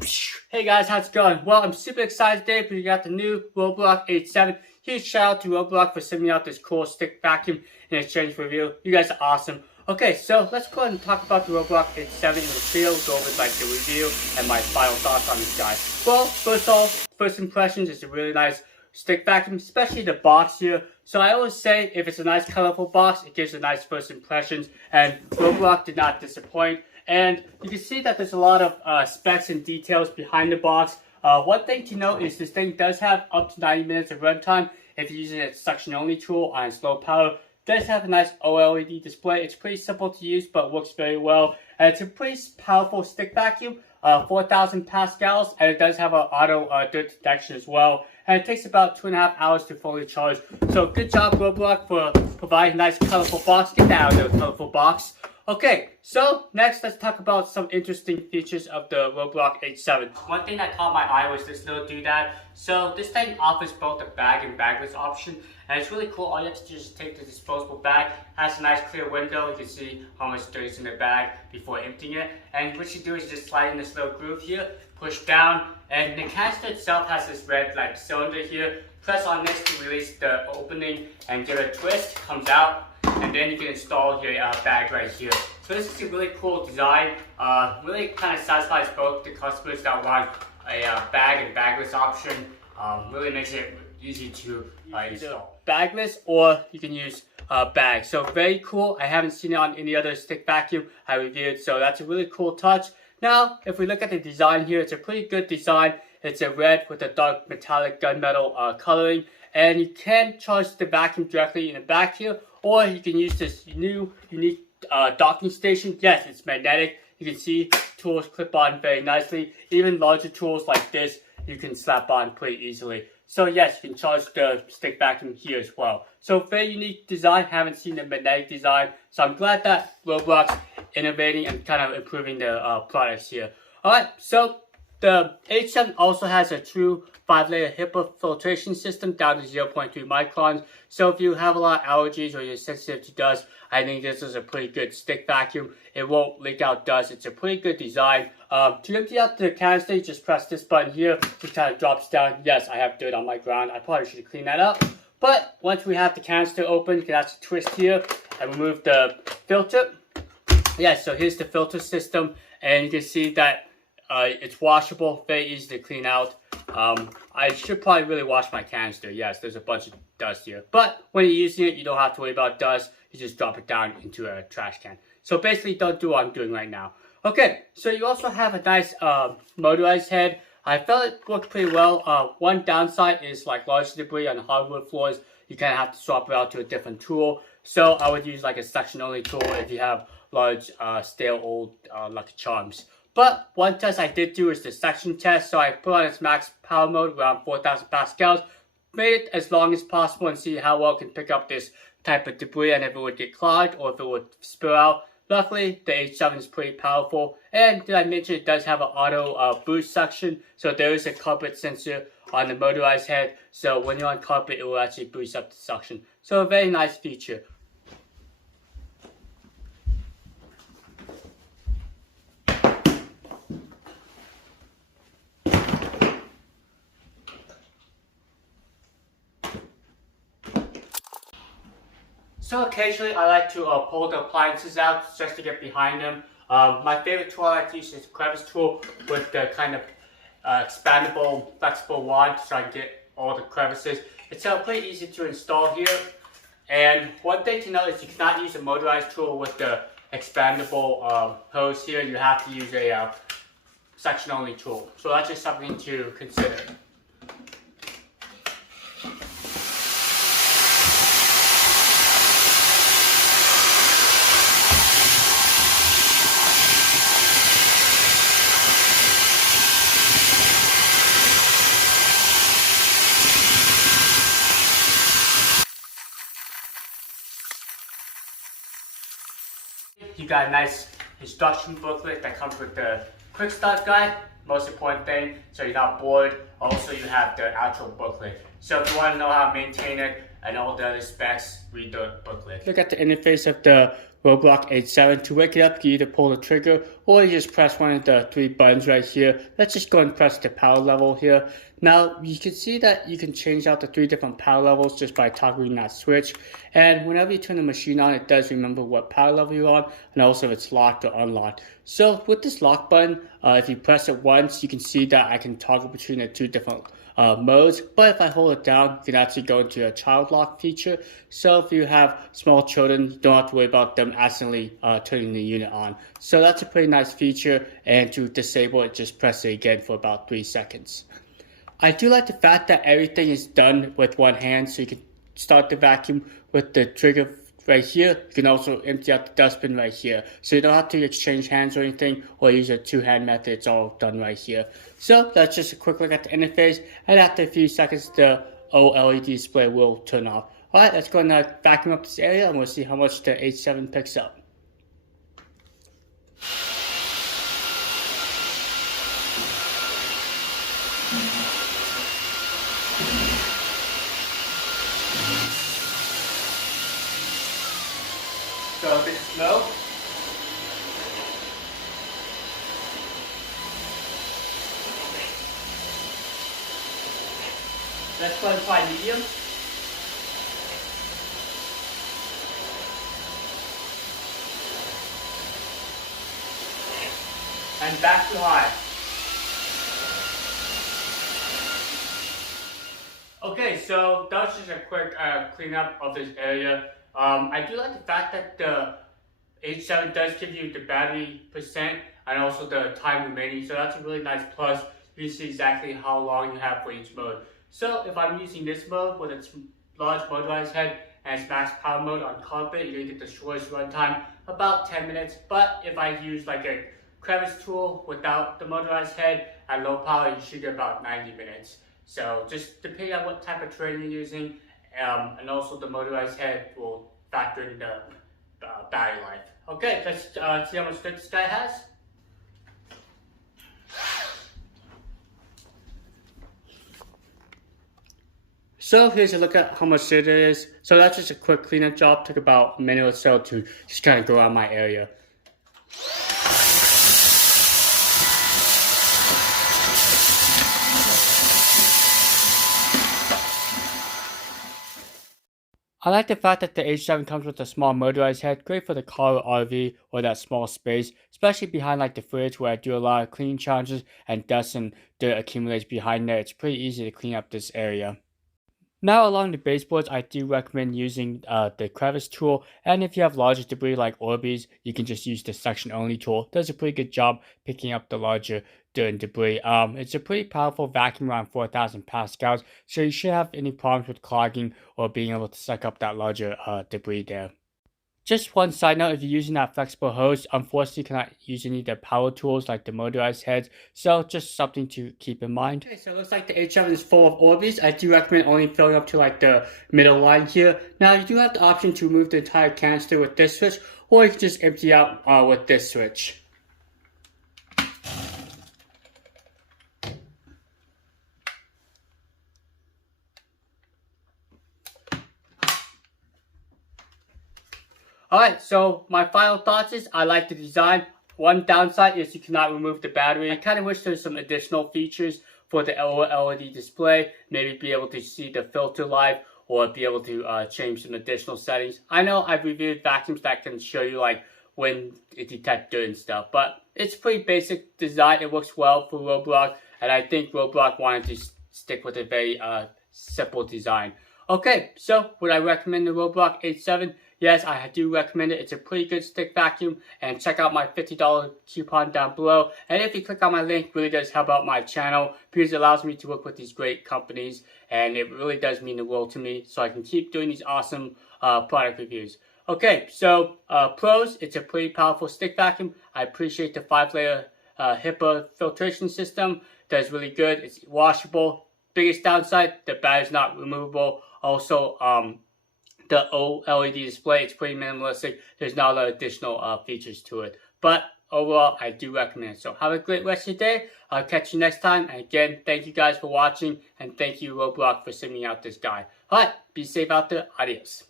Hey guys, how's it going? Well, I'm super excited today because we got the new Roborock H7. Huge shout out to Roborock for sending me out this cool stick vacuum in exchange for review. You guys are awesome. Okay, so let's go ahead and talk about the Roborock H7 in this video, go over like the review and my final thoughts on this guy. Well, first impressions, it's a really nice stick vacuum, especially the box here. So I always say if it's a nice colorful box, it gives a nice first impressions, and Roborock did not disappoint. And you can see that there's a lot of specs and details behind the box. One thing to note is this thing does have up to 90 minutes of runtime if you're using a suction only tool on slow power. It does have a nice OLED display. It's pretty simple to use but works very well. And it's a pretty powerful stick vacuum, 4,000 pascals, and it does have an auto dirt detection as well. And it takes about 2.5 hours to fully charge. So good job Roborock for providing a nice colorful box. Get that out of the colorful box. Okay, so next let's talk about some interesting features of the Roborock H7. One thing that caught my eye was this little doodad. So this thing offers both a bag and bagless option, and it's really cool. All you have to do is just take the disposable bag. It has a nice clear window. You can see how much dirt is in the bag before emptying it. And what you do is just slide in this little groove here, push down, and the canister itself has this red like cylinder here. Press on this to release the opening and give it a twist, comes out. And then you can install your bag right here. So this is a really cool design. Really kind of satisfies both the customers that want a bag and bagless option. Really makes it easy to install. Bagless, or you can use bag. So very cool. I haven't seen it on any other stick vacuum I reviewed. So that's a really cool touch. Now, if we look at the design here, it's a pretty good design. It's a red with a dark metallic gunmetal coloring. And you can charge the vacuum directly in the back here, or you can use this new unique docking station. Yes, it's magnetic. You can see tools clip on very nicely. Even larger tools like this, you can slap on pretty easily. So yes, you can charge the stick vacuum here as well. So very unique design. Haven't seen the magnetic design. So I'm glad that Roborock's innovating and kind of improving the products here. Alright, so the H7 also has a true 5-layer HEPA filtration system down to 0.3 microns. So if you have a lot of allergies or you're sensitive to dust, I think this is a pretty good stick vacuum. It won't leak out dust. It's a pretty good design. To empty out the canister, you just press this button here. It kind of drops down. Yes, I have dirt on my ground. I probably should clean that up. But once we have the canister open, you can actually twist here and remove the filter. Yeah, so here's the filter system. And you can see that it's washable, very easy to clean out. I should probably really wash my canister. Yes, there's a bunch of dust here. But when you're using it, you don't have to worry about dust. You just drop it down into a trash can. So basically, don't do what I'm doing right now. Okay, so you also have a nice motorized head. I felt it worked pretty well. One downside is like large debris on hardwood floors. You kind of have to swap it out to a different tool. So I would use like a suction only tool if you have large, stale, old Lucky Charms. But one test I did do is the suction test. So I put on its max power mode around 4,000 pascals, made it as long as possible and see how well it can pick up this type of debris and if it would get clogged or if it would spill out. Luckily, the H7 is pretty powerful. And did I mention it does have an auto boost suction. So there is a carpet sensor on the motorized head. So when you're on carpet, it will actually boost up the suction. So a very nice feature. So occasionally I like to pull the appliances out just to get behind them. My favorite tool I like to use is the crevice tool with the kind of expandable, flexible wand so I can get all the crevices. It's pretty easy to install here. And one thing to note is you cannot use a motorized tool with the expandable hose here. You have to use a suction only tool. So that's just something to consider. You got a nice instruction booklet that comes with the quick start guide, most important thing, so you're not bored. Also, you have the actual booklet. So if you want to know how to maintain it and all the other specs, read the booklet. Look at the interface of the Roborock H7. To wake it up, you either pull the trigger or you just press one of the 3 buttons right here. Let's just go and press the power level here. Now, you can see that you can change out the 3 different power levels just by toggling that switch. And whenever you turn the machine on, it does remember what power level you're on and also if it's locked or unlocked. So with this lock button, if you press it once, you can see that I can toggle between the 2 different modes. But if I hold it down, you can actually go into a child lock feature. So if you have small children, you don't have to worry about them accidentally turning the unit on. So that's a pretty nice feature. And to disable it, just press it again for about 3 seconds. I do like the fact that everything is done with one hand, so you can start the vacuum with the trigger right here. You can also empty out the dustbin right here. So you don't have to exchange hands or anything or use a 2-hand method. It's all done right here. So that's just a quick look at the interface. And after a few seconds, the OLED display will turn off. Alright, let's go and vacuum up this area and we'll see how much the H7 picks up. So a bit of smoke. Let's go and try medium. And back to high. Okay, so that was just a quick cleanup of this area. I do like the fact that the H7 does give you the battery percent and also the time remaining, so that's a really nice plus. You can see exactly how long you have for each mode. So if I'm using this mode with its large motorized head and its max power mode on carpet, you're going to get the shortest runtime, about 10 minutes. But if I use like a crevice tool without the motorized head at low power, you should get about 90 minutes. So just depending on what type of terrain you're using, and also the motorized head will factor in the battery life. Okay, let's see how much this guy has. So here's a look at how much it is. So that's just a quick cleanup job. Took about a minute or so to just kind of go around my area. I like the fact that the H7 comes with a small motorized head, great for the car or RV or that small space, especially behind like the fridge where I do a lot of cleaning challenges and dust and dirt accumulates behind there. It's pretty easy to clean up this area. Now along the baseboards, I do recommend using the crevice tool, and if you have larger debris like Orbeez, you can just use the section only tool. It does a pretty good job picking up the larger dirt and debris. It's a pretty powerful vacuum around 4,000 pascals, so you shouldn't have any problems with clogging or being able to suck up that larger debris there. Just one side note, if you're using that flexible hose, unfortunately you cannot use any of the power tools like the motorized heads, so just something to keep in mind. Okay, so it looks like the H7 is full of Orbeez. I do recommend only filling up to like the middle line here. Now you do have the option to remove the entire canister with this switch, or you can just empty out with this switch. Alright, so my final thoughts is I like the design. One downside is you cannot remove the battery. I kind of wish there's some additional features for the LED display. Maybe be able to see the filter live or be able to change some additional settings. I know I've reviewed vacuums that can show you like when it detects dirt and stuff, but it's pretty basic design. It works well for Roborock, and I think Roborock wanted to stick with a very simple design. Okay, so would I recommend the Roborock H7? Yes, I do recommend it. It's a pretty good stick vacuum, and check out my $50 coupon down below. And if you click on my link, it really does help out my channel because it allows me to work with these great companies, and it really does mean the world to me, so I can keep doing these awesome product reviews. Okay, so pros, it's a pretty powerful stick vacuum. I appreciate the 5-layer HEPA filtration system. That's really good. It's washable. Biggest downside, the battery's not removable. Also, the OLED display, it's pretty minimalistic. There's not a lot of additional features to it. But overall, I do recommend it. So have a great rest of your day. I'll catch you next time. And again, thank you guys for watching. And thank you, Roborock, for sending me out this guide. Alright, be safe out there. Adios.